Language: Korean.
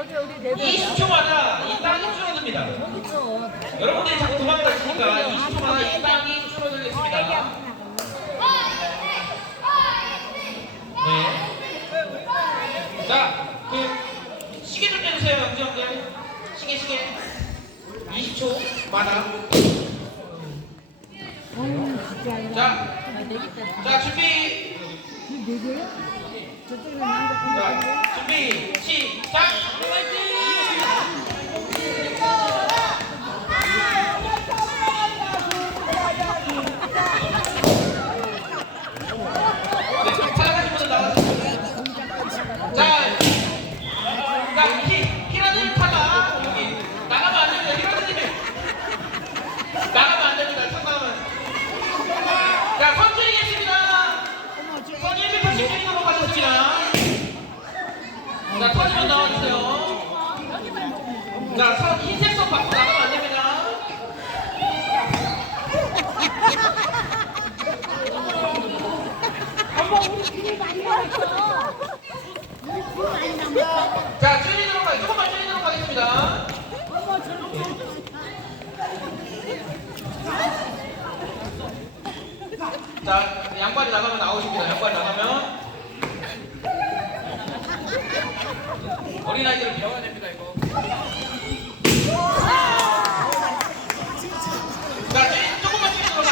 저기 우리 네 명이야. 20초마다 이 땅이 줄어듭니다. 여러분들이 자꾸 도망가시니까 20초마다 이 땅이 줄어들겠습니다. 네. 자, 그 시계 좀 내주세요, 영주형들. 시계, 시계. 20초마다. 자, 자 준비. 자, 준비 시작. 네, 찾아가신 분들 나와주세요. 자, 자, 히, 히라들 타가 여기 나가면 안 됩니다. 히라들님이 나가면 안 됩니다. 잠깐만. 자, 선주이겠습니다. 선 180주인으로 가셨습니다. 자, 터지면 나와주세요. 자, 선 흰색 선 받고 나가면 안 됩니다. 자, 줄이도록 하겠습니다. 조금만 줄이도록 하겠습니다. 자, 양발이 나가면 나오십니다. 양발이 나가면. 어린아이들은 배워야 됩니다 이거. 자 네, 조금만 뛰도록